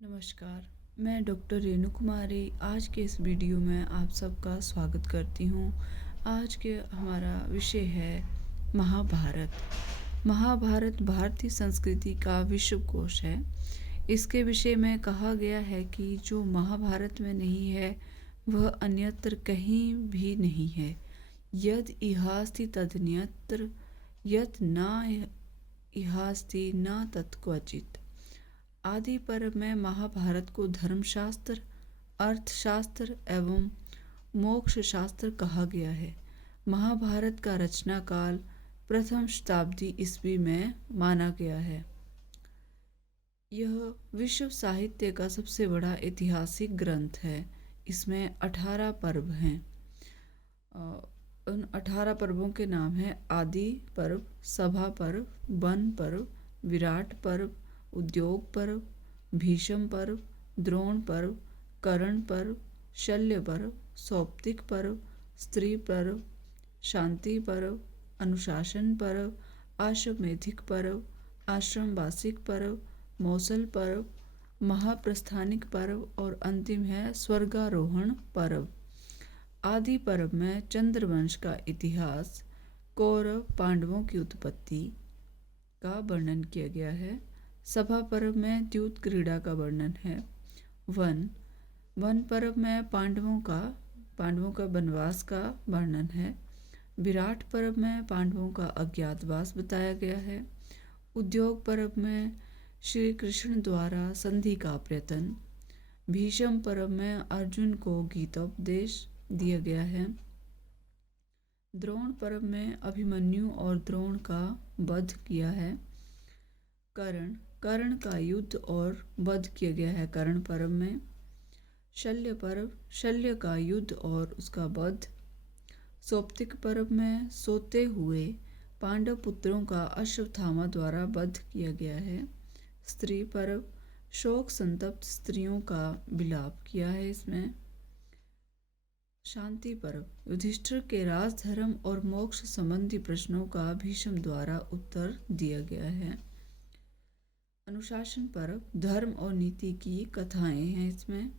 नमस्कार, मैं डॉक्टर रेणु कुमारी आज के इस वीडियो में आप सबका स्वागत करती हूँ। आज के हमारा विषय है महाभारत। महाभारत भारतीय संस्कृति का विश्वकोश है। इसके विषय में कहा गया है कि जो महाभारत में नहीं है वह अन्यत्र कहीं भी नहीं है। यद इहास्ति तदन्यत्र यत न इहास्ति न तत्क्वचित्। आदि पर्व में महाभारत को धर्मशास्त्र, अर्थशास्त्र एवं मोक्ष शास्त्र कहा गया है। महाभारत का रचना काल प्रथम शताब्दी ईस्वी में माना गया है। यह विश्व साहित्य का सबसे बड़ा ऐतिहासिक ग्रंथ है। इसमें 18 पर्व हैं। उन 18 पर्वों के नाम हैं आदि पर्व, सभा पर्व, वन पर्व, विराट पर्व, उद्योग पर्व, भीष्म पर्व, द्रोण पर्व, कर्ण पर्व, शल्य पर्व, सौप्तिक पर्व, स्त्री पर्व, शांति पर्व, अनुशासन पर्व, आश्वमेधिक पर्व, आश्रमवासिक पर्व, मौसल पर्व, महाप्रस्थानिक पर्व और अंतिम है स्वर्गारोहण पर्व। आदि पर्व में चंद्रवंश का इतिहास, कौरव पांडवों की उत्पत्ति का वर्णन किया गया है। सभा पर्व में द्यूत क्रीड़ा का वर्णन है। वन पर्व में पांडवों का वनवास का वर्णन है। विराट पर्व में पांडवों का अज्ञातवास बताया गया है। उद्योग पर्व में श्री कृष्ण द्वारा संधि का प्रयत्न। भीष्म पर्व में अर्जुन को गीतोपदेश दिया गया है। द्रोण पर्व में अभिमन्यु और द्रोण का वध किया है। कर्ण का युद्ध और वध किया गया है कर्ण पर्व में। शल्य पर्व, शल्य का युद्ध और उसका वध। सौप्तिक पर्व में सोते हुए पांडव पुत्रों का अश्वत्थामा द्वारा वध किया गया है। स्त्री पर्व, शोक संतप्त स्त्रियों का विलाप किया है इसमें। शांति पर्व, युधिष्ठिर के राजधर्म और मोक्ष संबंधी प्रश्नों का भीष्म द्वारा उत्तर दिया गया है। अनुशासन पर्व, धर्म और नीति की कथाएं हैं इसमें।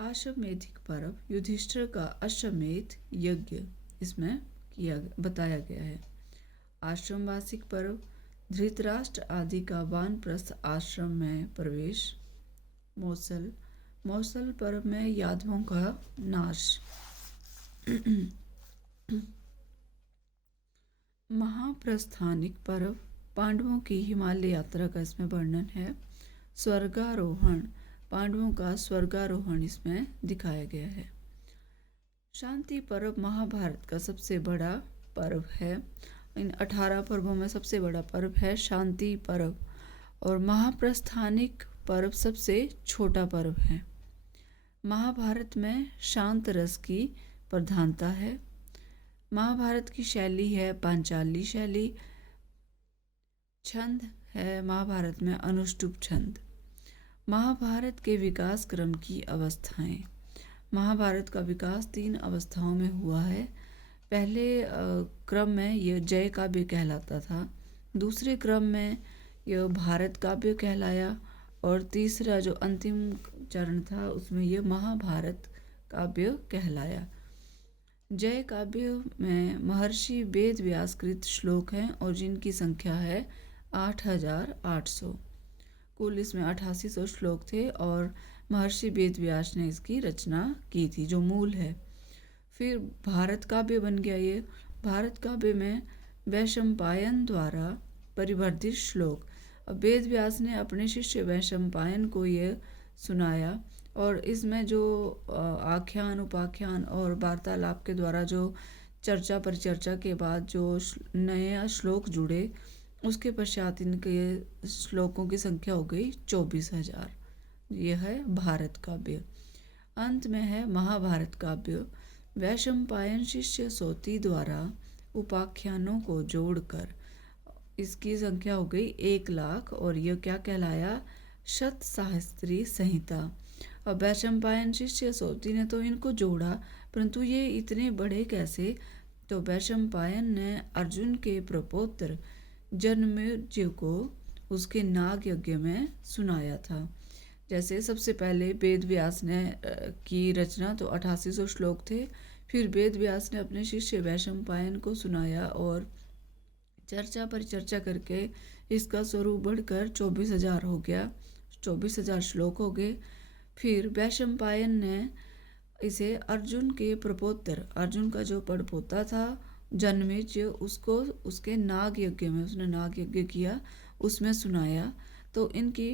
आश्वमेधिक पर्व, युधिष्ठिर का अश्वमेध यज्ञ इसमें बताया गया है। आश्रमवासिक पर्व, धृतराष्ट्र आदि का वानप्रस्थ आश्रम में प्रवेश। मौसल पर्व में यादवों का नाश। महाप्रस्थानिक पर्व, पांडवों की हिमालय यात्रा का इसमें वर्णन है। स्वर्गारोहण, पांडवों का स्वर्गारोहण इसमें दिखाया गया है। शांति पर्व महाभारत का सबसे बड़ा पर्व है। इन 18 पर्वों में सबसे बड़ा पर्व है शांति पर्व और महाप्रस्थानिक पर्व सबसे छोटा पर्व है। महाभारत में शांत रस की प्रधानता है। महाभारत की शैली है पांचाली शैली। छंद है महाभारत में अनुष्टुप छंद। महाभारत के विकास क्रम की अवस्थाएं। महाभारत का विकास 3 अवस्थाओं में हुआ है। पहले क्रम में यह जय काव्य कहलाता था। दूसरे क्रम में यह भारत काव्य कहलाया और तीसरा जो अंतिम चरण था उसमें यह महाभारत काव्य कहलाया। जय काव्य में महर्षि वेद व्यास कृत श्लोक हैं और जिनकी संख्या है 8800। कुल इसमें 8800 श्लोक थे और महर्षि वेद व्यास ने इसकी रचना की थी जो मूल है। फिर भारत काव्य बन गया। ये भारत काव्य में वैशंपायन द्वारा परिवर्धित श्लोक। वेद व्यास ने अपने शिष्य वैशंपायन को ये सुनाया और इसमें जो आख्यान, उपाख्यान और वार्तालाप के द्वारा जो चर्चा परिचर्चा के बाद जो नए श्लोक जुड़े उसके पश्चात इनके श्लोकों की संख्या हो गई 24,000। यह है भारत काव्य। अंत में है महाभारत काव्य। वैशंपायन शिष्य सोती द्वारा उपाख्यानों को जोड़कर इसकी संख्या हो गई 1,00,000 और यह क्या कहलाया? शतसाहस्त्री संहिता। अब वैशंपायन शिष्य सोती ने तो इनको जोड़ा परंतु ये इतने बड़े कैसे? तो वैशंपायन ने अर्जुन के प्रपौत्र जन्मेजय को उसके नाग यज्ञ में सुनाया था। जैसे सबसे पहले वेद व्यास ने की रचना, तो 8800 श्लोक थे। फिर वेद व्यास ने अपने शिष्य वैशंपायन को सुनाया और चर्चा पर चर्चा करके इसका स्वरूप बढ़कर 24,000 हो गया, 24,000 श्लोक हो गए। फिर वैशंपायन ने इसे अर्जुन के प्रपोत्र, अर्जुन का जो पड़पोता था जन्मेजय, उसको उसके नाग यज्ञ में, उसने नाग यज्ञ किया, उसमें सुनाया। तो इनकी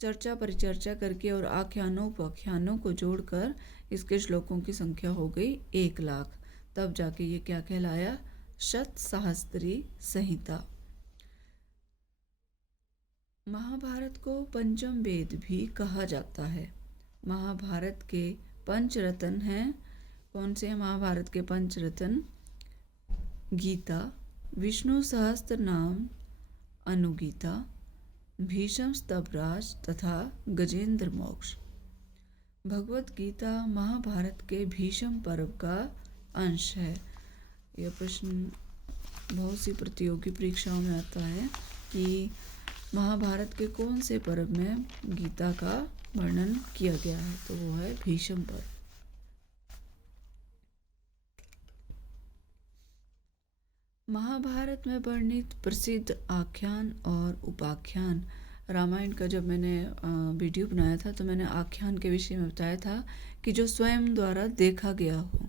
चर्चा परिचर्चा करके और आख्यानों उपाख्यानों को जोड़कर इसके श्लोकों की संख्या हो गई 1,00,000। तब जाके ये क्या कहलाया? शतसहस्त्री संहिता। महाभारत को पंचम वेद भी कहा जाता है। महाभारत के पंचरत्न हैं। कौन से हैं महाभारत के पंचरत्न? गीता, विष्णु सहस्त्र नाम अनुगीता, भीष्म स्तवराज तथा गजेंद्र मोक्ष। भगवत गीता महाभारत के भीष्म पर्व का अंश है। यह प्रश्न बहुत सी प्रतियोगी परीक्षाओं में आता है कि महाभारत के कौन से पर्व में गीता का वर्णन किया गया है, तो वो है भीष्म पर्व। महाभारत में वर्णित प्रसिद्ध आख्यान और उपाख्यान। रामायण का जब मैंने वीडियो बनाया था तो मैंने आख्यान के विषय में बताया था कि जो स्वयं द्वारा देखा गया हो,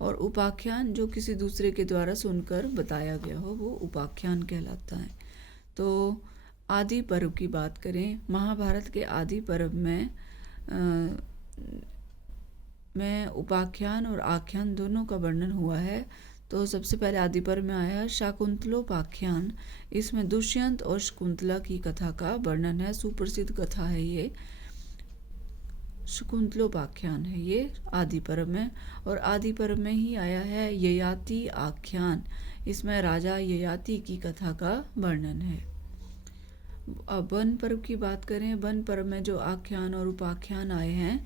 और उपाख्यान जो किसी दूसरे के द्वारा सुनकर बताया गया हो, वो उपाख्यान कहलाता है। तो आदि पर्व की बात करें, महाभारत के आदि पर्व में उपाख्यान और आख्यान दोनों का वर्णन हुआ है। तो सबसे पहले आदि पर्व में आया शाकुंतलोपाख्यान। इसमें दुष्यंत और शकुंतला की कथा का वर्णन है। सुप्रसिद्ध कथा है ये, शकुंतलोपाख्यान है ये आदि पर्व में। और आदि पर्व में ही आया है ययाति आख्यान। इसमें राजा ययाति की कथा का वर्णन है। अब वन पर्व की बात करें, वन पर्व में जो आख्यान और उपाख्यान आए हैं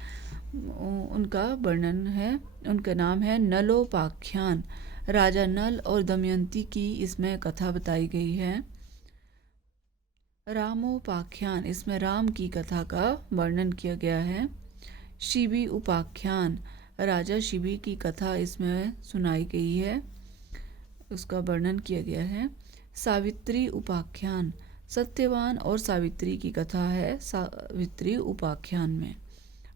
उनका वर्णन है, उनका नाम है नलोपाख्यान। राजा नल और दमयंती की इसमें कथा बताई गई है। रामोपाख्यान, इसमें राम की कथा का वर्णन किया गया है। शिबी उपाख्यान, राजा शिबी की कथा इसमें सुनाई गई है, उसका वर्णन किया गया है। सावित्री उपाख्यान, सत्यवान और सावित्री की कथा है सावित्री उपाख्यान में।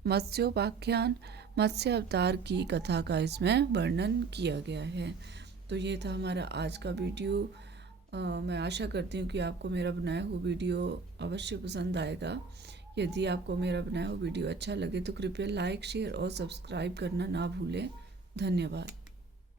मत्स्योपाख्यान, मत्स्य अवतार की कथा का इसमें वर्णन किया गया है। तो ये था हमारा आज का वीडियो। मैं आशा करती हूँ कि आपको मेरा बनाया हुआ वीडियो अवश्य पसंद आएगा। यदि आपको मेरा बनाया हुआ वीडियो अच्छा लगे तो कृपया लाइक, शेयर और सब्सक्राइब करना ना भूलें। धन्यवाद।